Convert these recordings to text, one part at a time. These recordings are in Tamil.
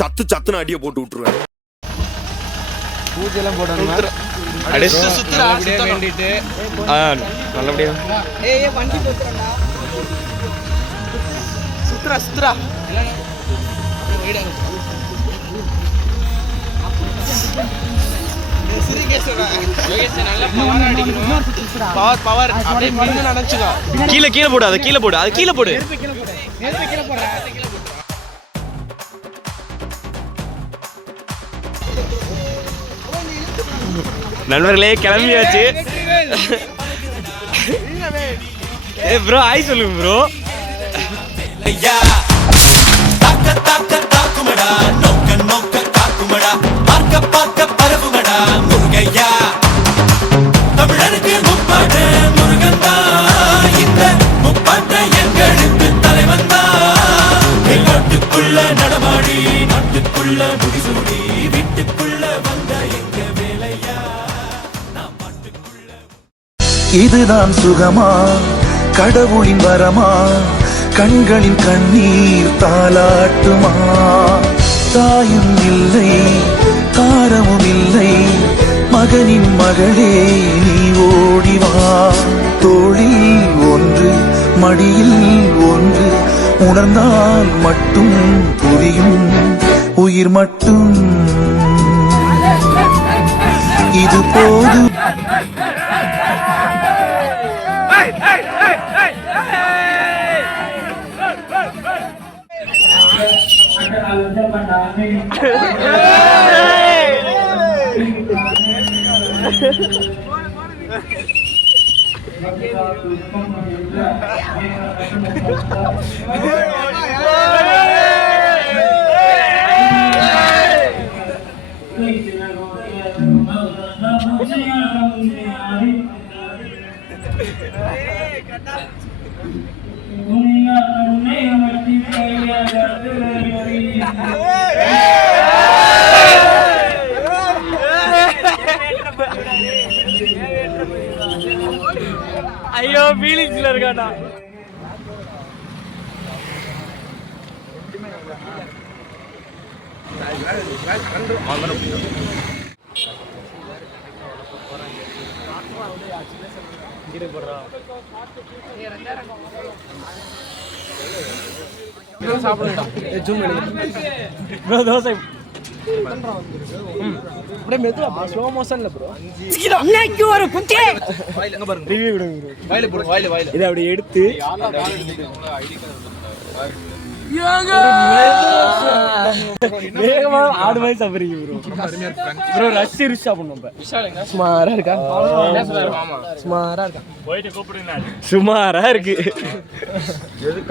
சத்து சத்துன்னு அடியை போட்டு விட்டுருவேன். பூஜைலாம் போடணும் வேண்டிட்டு நல்லபடியா வண்டி சுத்துறா சுத்துறா கீழே கீழே போடு, அதை கீழே போடு, அது கீழே போடு. நண்பர்களே கிளம்பியாச்சு. ப்ரோ ஆய் சொல்லுங்க ப்ரோ. தமிழருக்கு முப்பாட்டு முருகன் தான், இந்த முப்பாட்டை எங்களுக்கு தலைவன் தான். நாட்டுக்குள்ள நடமாடி நாட்டுக்குள்ள முடிசூடி வீட்டுக்குள்ள வந்த எங்க வேலையா. இதுதான் சுகமா கடவுளின் வரமா, கண்களின் கண்ணீர் தாலாட்டுமா. தாயும் இல்லை தாரமும் இல்லை, மகனின் மகளே நீ ஓடிவா. தோளில் ஒன்று மடியில் ஒன்று, உணர்ந்தால் மட்டும் புரியும் உயிர் மட்டும் இது போதும். ஐயோ ஃபீலிங்ஸ்ல இருக்காடா. தோசை ஸ்லோ மோஷன்ல ப்ரோ. இன்னைக்கு ஒரு குட்டி ரிவ்யூ விடுங்க ப்ரோ. வாயில போடு, வாயில வாயில இத அப்படியே எடுத்து வேகமா ஆடு மாதிரி சாப்பிடுறீங்க ப்ரோ. ப்ரோ ரஷ் ரிஷா பண்ணும். இப்ப சுமாரா இருக்கா? சுமாரா இருக்கா? போயிட்டு கூப்பிடுங்க. சுமாரா இருக்கு.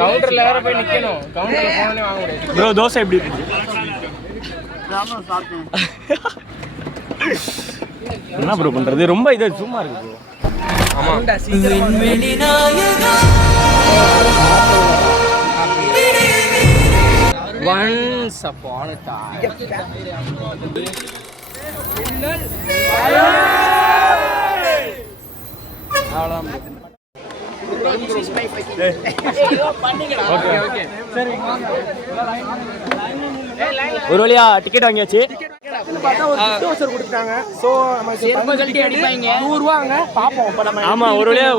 கவுண்டர்ல வேற போய் நிக்கணும். கவுண்டர்ல போனே வாங்க முடியாது ப்ரோ. தோசை எப்படி இருக்கு? என்ன ப்ரோ பண்றது? ரொம்ப இது சும்மா இருக்கு ப்ரோ. ஆமா once upon a time. ஒரு வழியா டிக்கெட் வாங்கியாச்சு. ஆமா ஒரு வழியா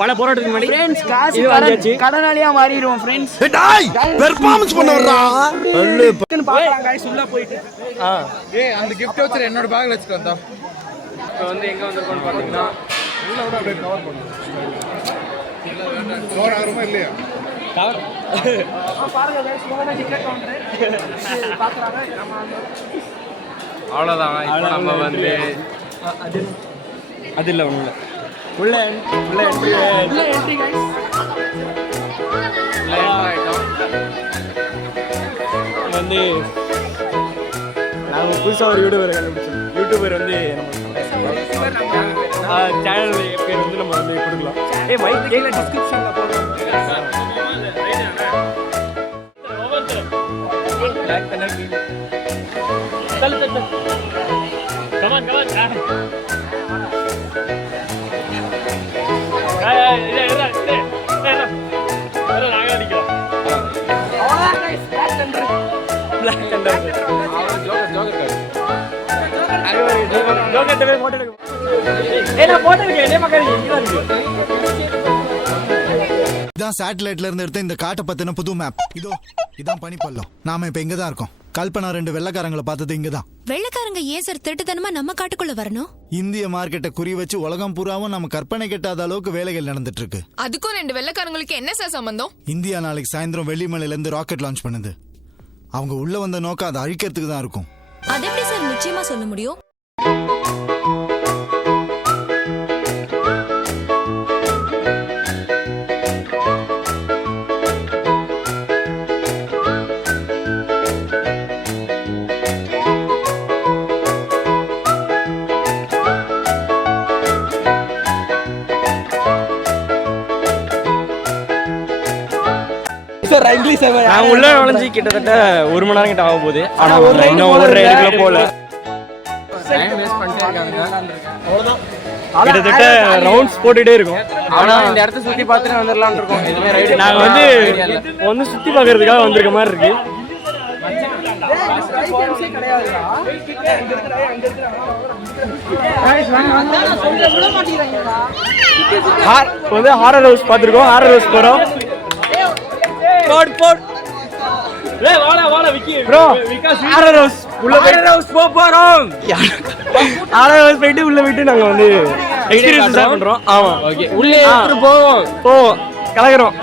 பல போராட்டத்துக்கு முன்னாடி கடனாளியா மாறிடுவோம் ஃப்ரெண்ட்ஸ். பெர்ஃபார்மன்ஸ் பண்ண வர்றா அந்த கிஃப்ட் வச்சு என்னோட பேக்ல வச்சுட்டு வந்தா. இப்போ வந்து எங்க வந்திருக்கோம்னு பாத்தீங்கன்னா இல்லையா அவ்வளோதான். இப்போ நம்ம வந்து அது இல்லை ஒன்றும் இல்லை. உள்ள என்ட்ரி வந்து நாங்கள் புதுசாக ஒரு யூடியூபரை கண்டுபிடிச்சோம். யூடியூபர் வந்து சேனல் பேர் வந்து நம்ம வந்து கொடுக்கலாம். மைக் கீழே டிஸ்கிரிப்ஷனில் போடுறோம். இதான் சேட்டலைட்ல இருந்து எடுத்த இந்த காட்டை பத்தின புது மேப். இதான் பனிப்பள்ளம். நாம இப்ப இங்க தான் இருக்கோம். கல்பனா 2 வெள்ளைக்காரங்களை பார்த்தது இங்கதான். வெள்ளைக்காரங்க ஏன் சார் திருட்டுத்தனமா நம்ம காட்டுக்குள்ள வரணும்? இந்திய மார்க்கெட்டை குறி வச்சு உலகம் பூராவும் நம்ம கற்பனை கெட்டாத அளவுக்கு வேலைகள் நடந்துட்டு இருக்கு. அதுக்கும் 2 வெள்ளைக்காரங்களுக்கு என்ன சார் சம்பந்தம்? இந்தியா நாளைக்கு சாயந்தரம் வெள்ளிமலையில இருந்து ராக்கெட் லான்ச் பண்ணுது. அவங்க உள்ள வந்த நோக்கம் அதை அழிக்கிறதுக்கு தான் இருக்கும். அது எப்படி சார் நிச்சயமா சொல்ல முடியும்? நான் உள்ள நுழைஞ்சு கிட்டத்தட்ட 1 மணி நேரம் கிட்ட ஆக போகுது. ஆனா இன்னும் ஒரு ரைடுக்குள்ள போல. கிட்டத்தட்ட ரவுண்ட்ஸ் போட்டுட்டே இருக்கும். ஆனா இந்த இடத்த சுத்தி பார்த்துட்டு வந்துடலாம்னு இருக்கோம். இதுவே ரைடு நாங்க வந்து சுத்தி பார்க்கறதுக்காக வந்திருக்க மாதிரி இருக்கு. வந்து ஹாரர் ஹவுஸ் பார்த்துருக்கோம். ஹாரர் ஹவுஸ் போறோம். போயிட்டு உள்ள போயிட்டு நாங்க வந்து எக்ஸ்பீரியன்ஸ் பண்றோம். ஆமா ஓகே உள்ளே போவோம் கலக்குறோம்.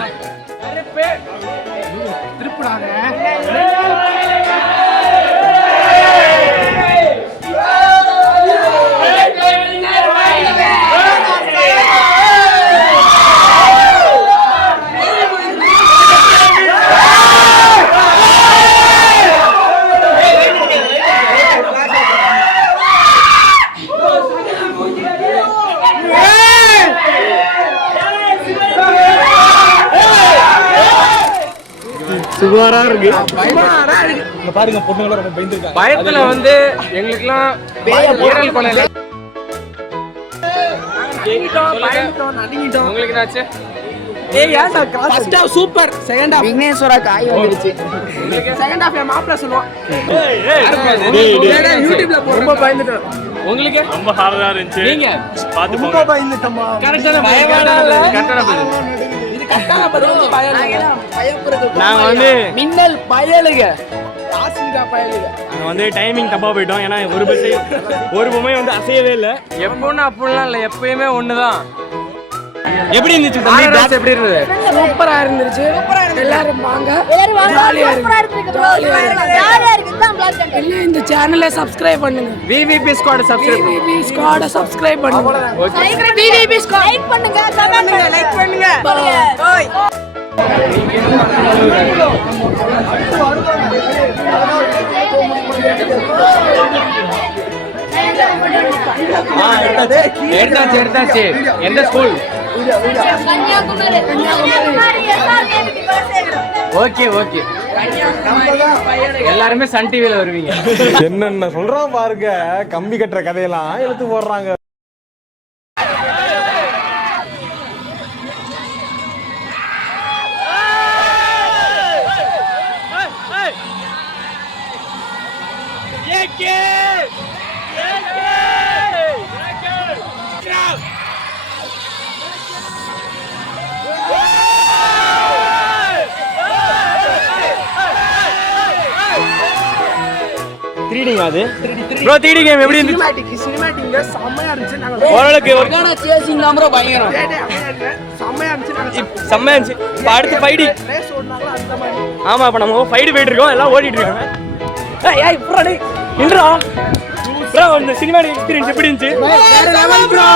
சுமாரா இருக்கு. பாருங்க பொண்ணுங்க ரொம்ப பயந்துருக்காங்க. பயத்துல வந்து எங்களுக்குலாம் ஈரல் கொலையில உங்களுக்கு என்னாச்சு? First half super, second half Vigneshwara காய் வந்துருச்சு. செகண்ட் ஹாஃப் என் மாப்ள சொல்லுவான். யூடியூப்ல ரொம்ப பயந்துட்டோம். உங்களுக்கு ரொம்ப ஹாரரா இருந்துச்சு. நீங்க பாத்து ரொம்ப பயந்துட்டோமா? கரெக்ட்டான பயமாடா இல்ல? கரெக்ட்டான பயம். இது கரெக்ட்டான பயம். பயப்படுறது நாங்க வந்து மின்னல் பயலுக ஆசிங்கா பயலுக. நாங்க வந்து டைமிங் தப்பா போயிட்டோம். ஏன்னா ஒரு பொம்மை வந்து அசையவே இல்ல. எப்பவுமே அப்படிலாம் இல்ல, எப்பயுமே ஒண்ணுதான். எப்படி இருந்துச்சு தம்பி? டான்ஸ் எப்படி இருந்தது? சூப்பரா இருந்துச்சு. எல்லாரும் வாங்க. ஜாலியா இருக்கு. எல்லாம் இந்த சேனலை சப்ஸ்கிரைப் பண்ணுங்க. VVP squad subscribe. VVP squad subscribe பண்ணுங்க. VVP ஸ்குவாட் லைக் பண்ணுங்க, கமெண்ட் பண்ணுங்க, லைக் பண்ணுங்க. ஓய் எடுத்தாச்சு. எந்த ஸ்கூல்? ஓகே ஓகே, எல்லாருமே சன் டிவில வருவீங்க. என்னென்ன சொல்றான் பாருங்க. கம்பி கட்டுற கதையெல்லாம் எடுத்து போடுறாங்க. அது ப்ரோ 3D கேம் எப்படி இருந்துச்சு? சினிமேட்டிக் செமையா இருந்துச்சு. நாங்க ஓரளவுக்கு ஒர்கானா சேசிங் தான் ப்ரோ பயங்கரம். செமையா இருந்துச்சு. செமையா இருந்துச்சு. இப்ப அடுத்து 5D ரேஸ் ஓடுனாங்களா அந்த மாதிரி. ஆமா, இப்ப நம்ம 5D போயிட்டு இருக்கோம். எல்லாம் ஓடிட்டு இருக்காங்க. ஏய் ப்ரோ டேய் இன்ட்ரோ ப்ரோ, இந்த சினிமேட்டிக் எக்ஸ்பீரியன்ஸ் எப்படி இருந்துச்சு? வேற லெவல் ப்ரோ.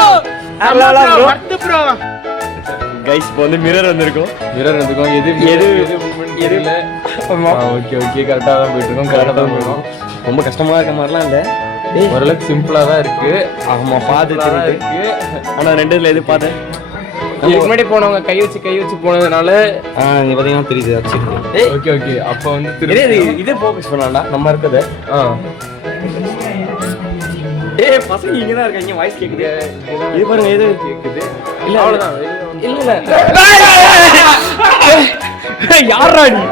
வர்த் ப்ரோ. गाइस இப்போ வந்து மிரர் வந்திருக்கும். எது இல்ல. ஓகே ஓகே, கரெக்டா தான் போயிட்டு இருக்கோம். கரெக்டா தான் போறோம். ரொம்ப கஷ்டமா இருக்க மாதிரிலாம் இல்ல. ஓரளவுக்கு சிம்பிளா தான் இருக்கு. ஆமா, பாத்து இருக்கு. ஆனா ரெண்டுல எது பாத்து இதுக்கு முன்னாடி போனவங்க கை வச்சு போனதுனால இங்க பாத்தீங்கன்னா தெரியுது வச்சிருக்கு. ஓகே ஓகே அப்போ வந்து இதே ஃபோக்கஸ் பண்ணலாம்டா நம்ம இருக்குது. ஏய் பசங்க இங்க தான் இருக்காங்க, வாய்ஸ் கேக்குது. இது பாருங்க எது கேக்குது. இல்ல அவ்வளவுதான். இல்ல யாரா நீ?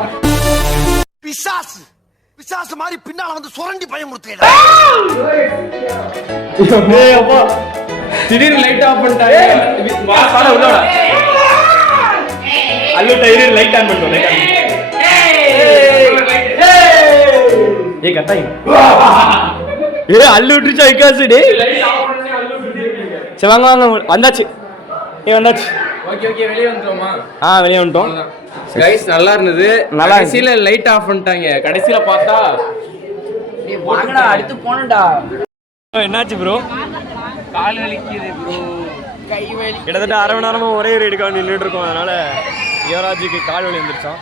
பிசாசு மாதிரி பின்னால வந்து சுரண்டி பயமுறுத்தேடா. ஏய் அப்பா திடீர்னு லைட் ஆஃப் பண்ணிட்டாங்க. வாடா உள்ள வாடா. அல்லு டயர் லைட் ஆன் பண்ணு. Light on. ஏய் கட்டாய். ஏய் அல்லு விட்டுச்சா இக்காசு டேய். சரி வாங்க வந்தாச்சு. வந்தாச்சு. ஓகே வெளியே வந்துட்டோமா? வெளியே வந்துட்டோம். கைஸ் நல்லா இருந்தது. கடைசியில லைட் ஆஃப் பண்ணிட்டாங்க. கடைசியில பார்த்தா வாங்கடா அடுத்து போனடா. என்னாச்சு ப்ரோ? கால் வலிக்குது ப்ரோ, கை வலி. கிட்டத்தட்ட அரை மணி நேரமா ஒரே ஒரு இடக்காக நின்றுட்டு இருக்கோம். அதனால யுவராஜுக்கு கால் வலி வந்துருச்சான்.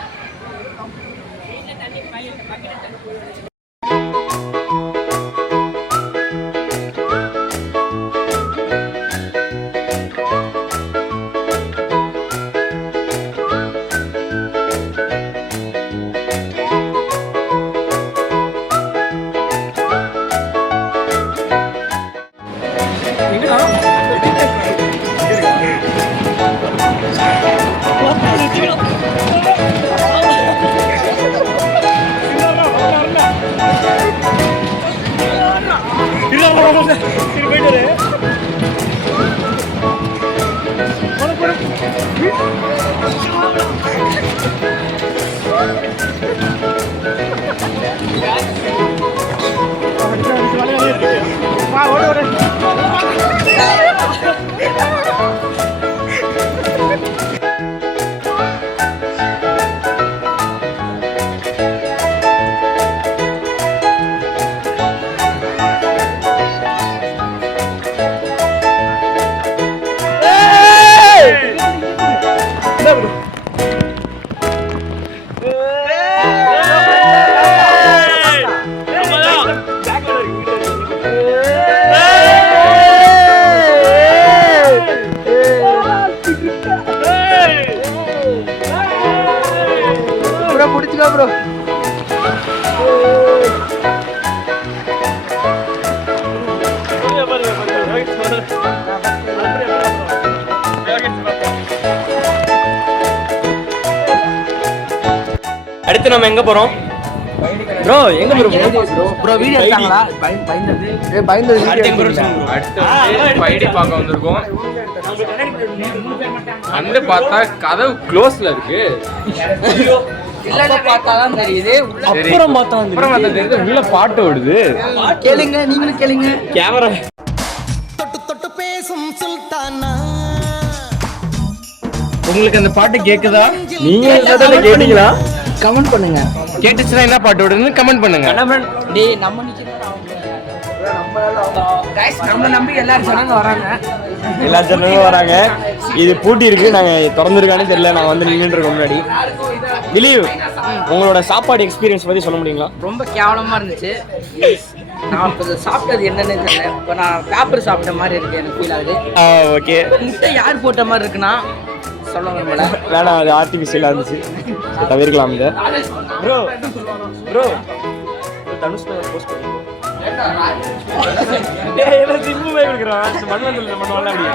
அடுத்து நம்ம எங்க போறோம் ப்ரோ? எங்க ப்ரோ வீடியோ எடுத்தாங்களா? பயந்தது அடுத்து பைடி பார்க்க வந்திருக்கோம். வந்து பார்த்தா கதவு க்ளோஸ்ல இருக்கு. பார்த்தாதான் தெரியுது. அப்புறம் பார்த்தா தெரியுது உள்ள பாட்டு ஓடுது. கேளுங்க, நீங்களும் கேளுங்க. கேமரா தொட்டு தொட்டு பேசும் சுல்தானா. உங்களுக்கு அந்த பாட்டு கேக்குதா? நீங்க கேட்டீங்களா? கமெண்ட் பண்ணுங்க. கேட்டுச்சுன்னா என்ன பாட்டு ஓடுதுன்னு கமெண்ட் பண்ணுங்க. டேய் நம்ம நம்மள நம்பி எல்லாரும் சொன்னாங்க வராங்க. எல்லா சேனலும் வராங்க. இது பூட்டி இருக்கு, நாங்க திறந்துருக்கானே தெரியல. நான் வந்து நின்றுட்டு இருக்கோம் முன்னாடி. திலீப், உங்களோட சாப்பாடு எக்ஸ்பீரியன்ஸ் பத்தி சொல்ல முடியுங்களா? ரொம்ப கேவலமா இருந்துச்சு. நான் இப்போ சாப்பிட்டது என்னன்னு தெரியல. இப்போ நான் பேப்பர் சாப்பிட்ட மாதிரி இருக்கு, எனக்கு ஃபீல் ஆகுது. ஓகே. முட்டை யார் போட்ட மாதிரி இருக்குன்னா சொல்ல விரும்பல. வேணாம், அது ஆர்டிஃபிஷியலாக இருந்துச்சு, தவிர்க்கலாம். இதை ப்ரோ தனுஷ் போஸ்ட் பண்ணிக்கோ. சிம்பு போய் கொடுக்குறான். மண்வந்தல் பண்ணுவாங்க அப்படியே.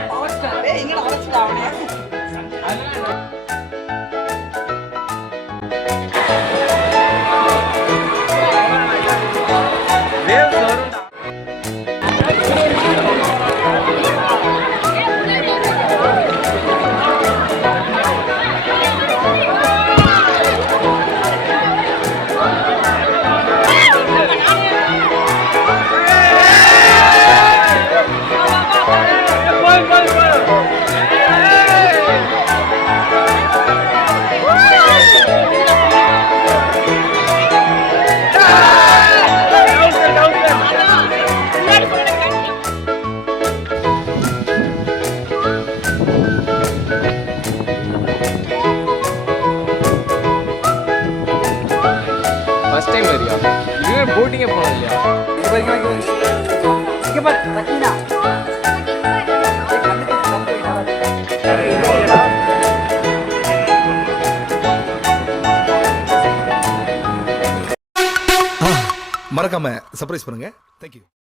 ஃபர்ஸ்ட் டைம் வரியா? இதுவே போட்டிங்கே போனது இல்லையா? இங்க பாரு மறக்காம சர்ப்ரைஸ் பண்ணுங்க. தேங்க்யூ.